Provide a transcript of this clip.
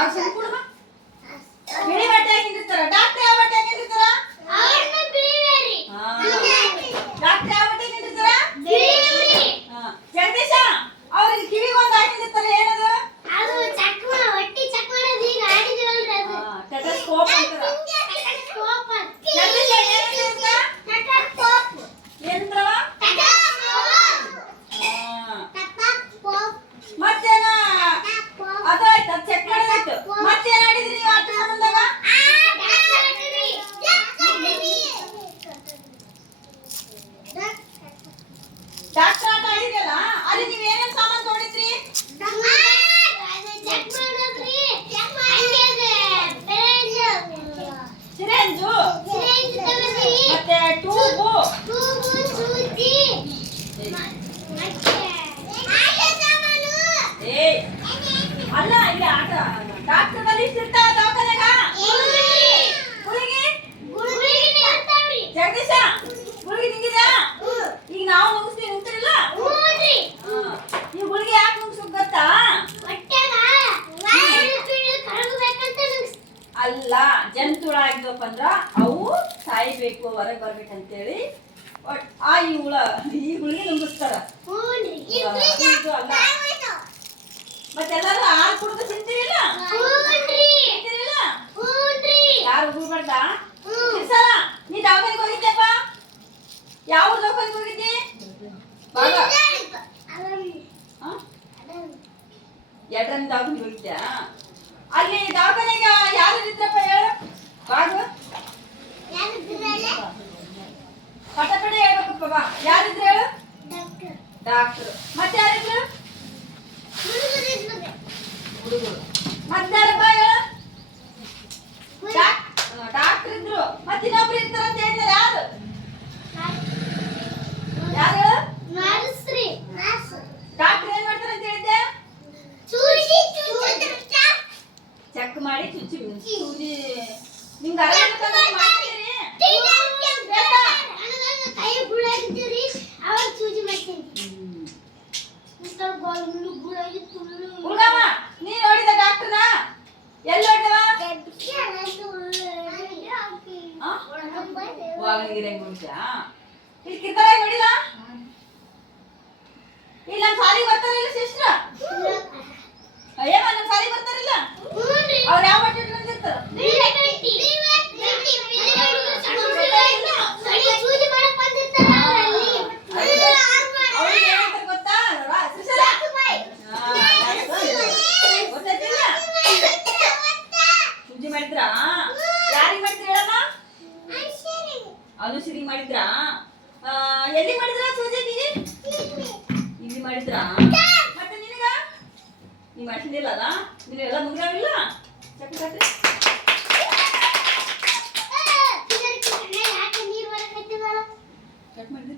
Box ಕೊಡು ಬಾ. ಬಿಳಿ ಬಟ್ಟೆ ಹಾಕಿರ್ತಾರ. ಡಾಕ್ಟರ್ ಯಾವ ಬಟ್ಟೆ ಹಾಕಿರ್ತಾರ? ಅವ್ರನ್ನ ಬಿಳಿವೇರಿ. ಡಾಕ್ಟರ್ ಯಾವ ಬಟ್ಟೆ ಹಾಕಿರ್ತಾರ? ಬಿಳಿವೇರಿ. ಜಗದೀಶ ಅವ್ರಿಗೆ ಕಿವಿಗೆ ಒಂದು ಹಾಕಿರ್ತಾರ. ಏನದು? ಅದು ಚಕ್ಮ ಹೊಟ್ಟಿ ಚಕ್ಮ ಮಾಡೋದು ಈಗ ಆಡಿದಿವಲ್ರಿ ಅದು. ಟೆಟಸ್ಕೋಪ್ ಅಂತಾರ. ಟೆಟಸ್ಕೋಪ್. ಜಗದೀಶ ಏನಂತ ಇದಕ್ಕ? ಟೆಟಸ್ಕೋಪ್. ಏನಂತಾರ? ಟೆಟಸ್ಕೋಪ್. ಮತ್ತೇನ ಅದಾಯ್ತು, ಅದು ಚೆಕ್ ಮಾಡೋದಾಯ್ತು. ಮತ್ತೇನ್ ಆಡಿದ್ರಿ ನೀವು ಆಟ ಸಂಬಂಧಾಗ? ಡಾಕ್ಟರ್ ಆಟ ಆಡಿದ್ರಲ್ಲ, ಅಲ್ಲಿ ನೀವು ಏನೇನ್ ಸಾಮಾನು ತಗೊಂಡಿದ್ರಿ? ಸಿರಿಂಜು ಮತ್ತೆ ಟ್ಯೂಬು. ಏಯ್ ಅಲ್ಲ, ಇಲ್ಲಿ ಆಟ ಡಾಕ್ಟರ್ ಬಲ್ಲಿ ಇರ್ತಾವ ದವಾಖಾನೆಗ. ಗುಳಿಗೆ ಜಗದೀಶ ಗುಳಿಗೆ ನಿಂಗಿದ? ಈಗ ನಾವು ನುಂಗಿಸ್ತೀವಿ, ನುಂಗ್ತಿರಲ್ಲ? ನೀವು ಗುಳಿಗೆ ಯಾಕೆ ನುಂಗ್ಸೋಕ್ ಗೊತ್ತಾ? ಅಲ್ಲ, ಜಂತುಳ ಆಗಿದ್ವಪ್ಪ ಅಂದ್ರ ಅವು ಸಾಯ್ಬೇಕು, ಹೊರಗೆ ಬರ್ಬೇಕಂತೇಳಿ ಆ ಈ ಗುಳಿಗೆ ನುಂಗಿಸ್ತಾರ. ಇದು ಅಲ್ಲ. ಮತ್ತೆಲ್ಲರೂ ಹಾಲು ಕುಡಿದು ತಿಂತೀರಿಲ್ಲ? ತಿಂತೀರಿಲ್ಲ? ಯಾರು ಹೋಗ್ಬಾರ್ದ? ಸಲ ನೀ ದವಾಖಾನೆಗೆ ಹೋಗಿದ್ದೆಪ್ಪ? ಯಾವ ದವಾಖಾನೆಗೆ ಹೋಗಿದ್ದಿ? ಬಾಗ ಎಡ್ರನ್ ದವಾಖಾನೆಗೆ ಹೋಗಿದ್ಯಾ? ಅಲ್ಲಿ ದವಾಖಾನೆಗೆ ಯಾರು ಇದ್ರಪ್ಪ ಹೇಳು? ಬಾಗ ಪಟಪಟ ಹೇಳ್ಬೇಕಪ್ಪ. ಬಾ, ಯಾರಿದ್ರು ಹೇಳು? ಡಾಕ್ಟರ್. ಮತ್ತೆ ಯಾರಿದ್ರು? ಹುಡುಗರು. ಮತ್ತೆ ಯಾರಪ್ಪ ಹೇಳು? ಡಾಕ್ಟರ್ ಇದ್ರು. ಮತ್ತೆ ಇನ್ನೊಬ್ರು ಇರ್ತಾರ ಅಂತ ಹೇಳಿದ್ರೆ ಯಾರು? ಯಾರು ಹೇಳು? ಡಾಕ್ಟರ್ ಏನ್ ಮಾಡ್ತಾರ ಅಂತ ಹೇಳಿದ್ದೆ? ಚೆಕ್ ಮಾಡಿ ಚುಚ್ಚಿ ಸೂಜಿ ನಿಂಗೆ ಮಾಡ್ತೀರಿ? ಹುಡುಗಮ್ಮ, ನೀ ನೋಡಿದ ಡಾಕ್ಟರ್ನ? ಎಲ್ಲಿ ನೋಡಿದವ? ವಾಗಣಗಿರಿ ನೋಡಿದ್ಯಾ? ಇಲ್ಲಿ ಕಿತ್ತಳೆ ನೋಡಿಲ್ಲ? ಇಲ್ಲಿ ನಮ್ಮ ಸಾಲಿಗೆ ಬರ್ತಾರಿಲ್ಲ ಸಿಸ್ಟ್ರ? ಅಯ್ಯಮ್ಮ, ನಮ್ಮ ಸಾಲಿಗೆ ಬರ್ತಾರಿಲ್ಲ? ಅವ್ರು ಯಾವ ಬಟ್ಟೆ ಇಟ್ಕೊಂಡಿರ್ತಾರ? ಅವ್ರಿಗೆ ಏನಂತಾರೆ ಗೊತ್ತಾ? ಸುಶೀಲ? ಗೊತ್ತಾಯ್ತಿಲ್ಲ? ಸೂಜಿ ಮಾಡಿದ್ರಾ? ಯಾರಿಗೆ ಮಾಡಿದ್ರಿ ಹೇಳಮ್ಮ? ಅನುಶ್ರೀ ಮಾಡಿದ್ರಾ? ಎಲ್ಲಿ ಮಾಡಿದ್ರ ಸೂಜಿ? ಇಲ್ಲಿ ಮಾಡಿದ್ರಾ? ಮತ್ತೆ ನಿನಗ ನೀ ಮಾಡಿಸಿದಿಲ್ಲಲ್ಲ? ನೀವೆಲ್ಲ ಮುಗಿದಾವಿಲ್ಲ? ಚಕ್ ಮಾಡಿ